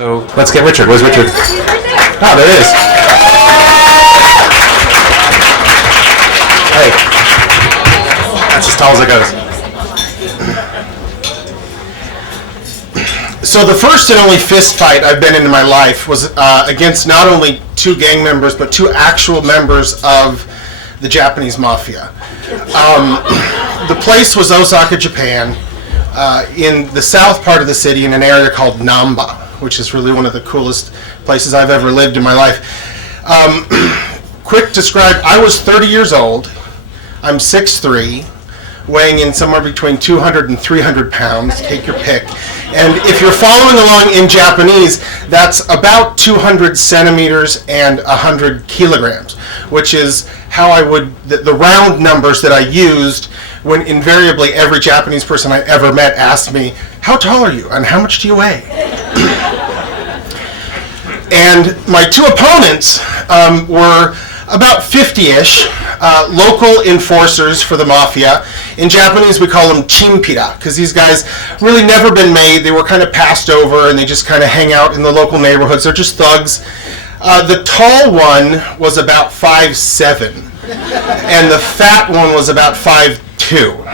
So let's get Richard. Where's Richard? Oh, there it is. Hey, that's as tall as it goes. So the first and only fist fight I've been in my life was against not only two gang members, but two actual members of the Japanese mafia. The place was Osaka, Japan, in the south part of the city in an area called Namba, which is really one of the coolest places I've ever lived in my life. Quick describe, I was 30 years old. I'm 6'3", weighing in somewhere between 200 and 300 pounds, take your pick. And if you're following along in Japanese, that's about 200 centimeters and 100 kilograms, which is how I would, the round numbers that I used when invariably every Japanese person I ever met asked me, how tall are you and how much do you weigh? And my two opponents were about 50-ish, local enforcers for the mafia. In Japanese, we call them chimpira, because these guys really never been made. They were kind of passed over, and they just kind of hang out in the local neighborhoods. They're just thugs. The tall one was about 5'7", and the fat one was about 5'2".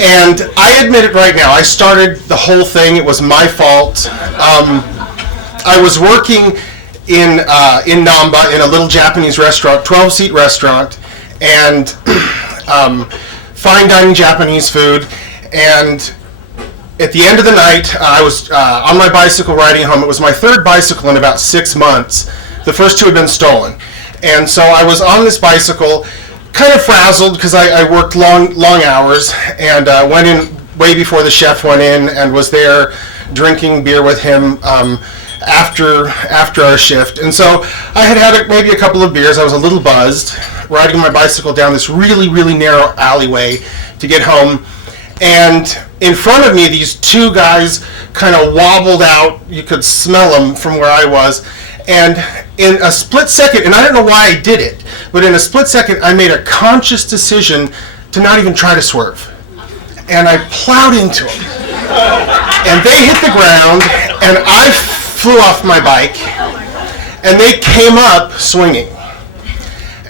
And I admit it right now, I started the whole thing. It was my fault. I was working in Namba in a little Japanese restaurant, 12-seat restaurant, and fine dining Japanese food. And at the end of the night, I was on my bicycle riding home. It was my third bicycle in about 6 months. The first two had been stolen. And so I was on this bicycle, kind of frazzled because I worked long hours, and went in way before the chef went in and was there drinking beer with him after our shift. And so I had maybe a couple of beers. I was a little buzzed, riding my bicycle down this really, really narrow alleyway to get home. And in front of me, these two guys kind of wobbled out. You could smell them from where I was. And in a split second, and I don't know why I did it, but in a split second, I made a conscious decision to not even try to swerve. And I plowed into them. And they hit the ground, and I flew off my bike, and they came up swinging.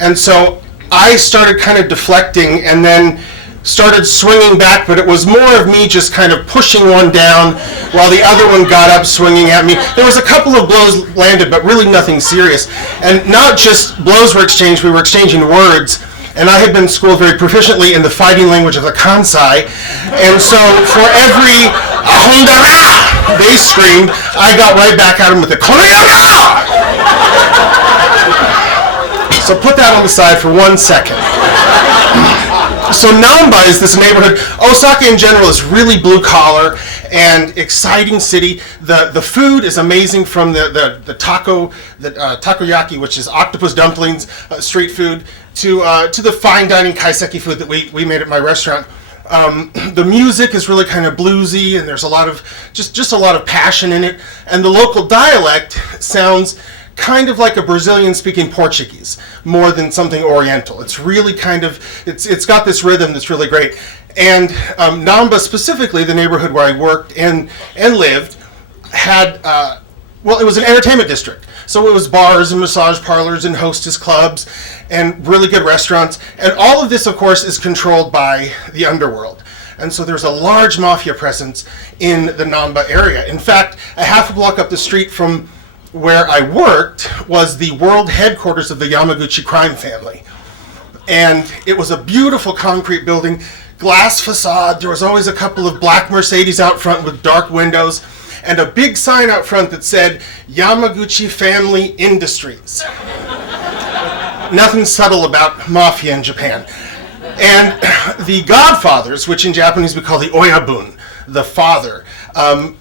And so I started kind of deflecting and then started swinging back, but it was more of me just kind of pushing one down while the other one got up swinging at me. There was a couple of blows landed, but really nothing serious. And not just blows were exchanged, we were exchanging words. And I had been schooled very proficiently in the fighting language of the Kansai. And so for every Hondara they screamed, I got right back at them with the Konoyama! So put that on the side for 1 second. So Namba is this neighborhood. Osaka in general is really blue collar and exciting city. The food is amazing, from the takoyaki, which is octopus dumplings, street food, to the fine dining kaiseki food that we made at my restaurant. The music is really kind of bluesy, and there's a lot of just a lot of passion in it. And the local dialect sounds kind of like a Brazilian-speaking Portuguese, more than something Oriental. It's really kind of, it's got this rhythm that's really great. And Namba specifically, the neighborhood where I worked and lived, had, it was an entertainment district. So it was bars and massage parlors and hostess clubs and really good restaurants. And all of this, of course, is controlled by the underworld. And so there's a large mafia presence in the Namba area. In fact, a half a block up the street from where I worked was the world headquarters of the Yamaguchi crime family. And it was a beautiful concrete building, glass facade. There was always a couple of black Mercedes out front with dark windows, and a big sign out front that said Yamaguchi Family Industries. Nothing subtle about mafia in Japan. And the godfathers, which in Japanese we call the oyabun, the father,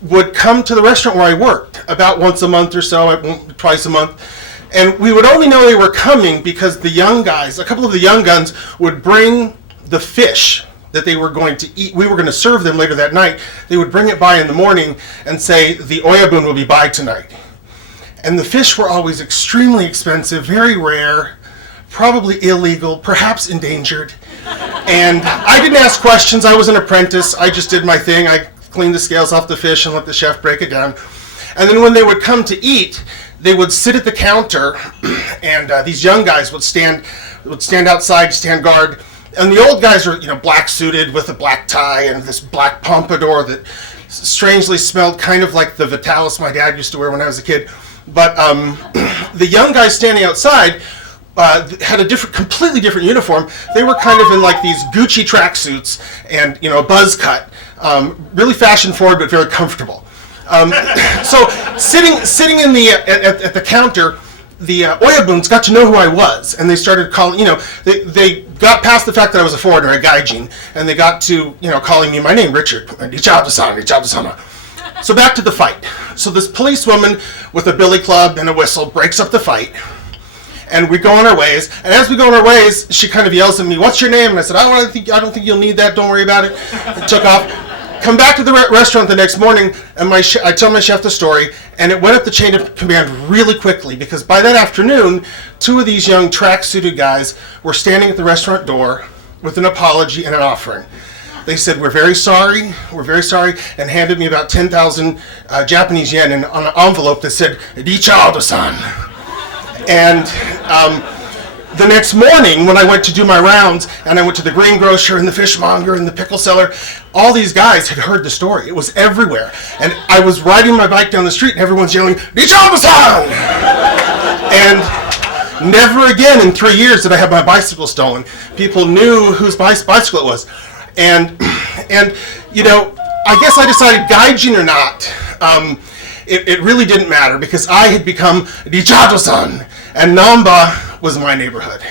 would come to the restaurant where I worked about once a month or so, twice a month. And we would only know they were coming because the young guys, a couple of the young guns, would bring the fish that they were going to eat. We were going to serve them later that night. They would bring it by in the morning and say, the oyabun will be by tonight. And the fish were always extremely expensive, very rare, probably illegal, perhaps endangered. And I didn't ask questions. I was an apprentice. I just did my thing. I clean the scales off the fish and let the chef break it down. And then when they would come to eat, they would sit at the counter, and these young guys would stand outside, stand guard. And the old guys were, black suited with a black tie and this black pompadour that strangely smelled kind of like the Vitalis my dad used to wear when I was a kid. But the young guys standing outside had a completely different uniform. They were kind of in like these Gucci tracksuits and a buzz cut, really fashion forward but very comfortable. So sitting in at the counter, the Oyabuns got to know who I was, and they started calling. They got past the fact that I was a foreigner, a gaijin, and they got to calling me my name, Richard. So back to the fight. So this policewoman with a billy club and a whistle breaks up the fight, and we go on our ways. And as we go on our ways, she kind of yells at me, "What's your name?" And I said, I don't think you'll need that. Don't worry about it. And took off. Come back to the restaurant the next morning, and I tell my chef the story, and it went up the chain of command really quickly, because by that afternoon, 2 of these young track-suited guys were standing at the restaurant door with an apology and an offering. They said, we're very sorry, and handed me about 10,000 Japanese yen on an envelope that said, Richard-san. And the next morning, when I went to do my rounds, and I went to the greengrocer and the fishmonger and the pickle seller, all these guys had heard the story. It was everywhere. And I was riding my bike down the street, and everyone's yelling, Richard-san! And never again in 3 years did I have my bicycle stolen. People knew whose bicycle it was. And I guess I decided, gaijin or not, it really didn't matter, because I had become Richard-san, and Namba was my neighborhood.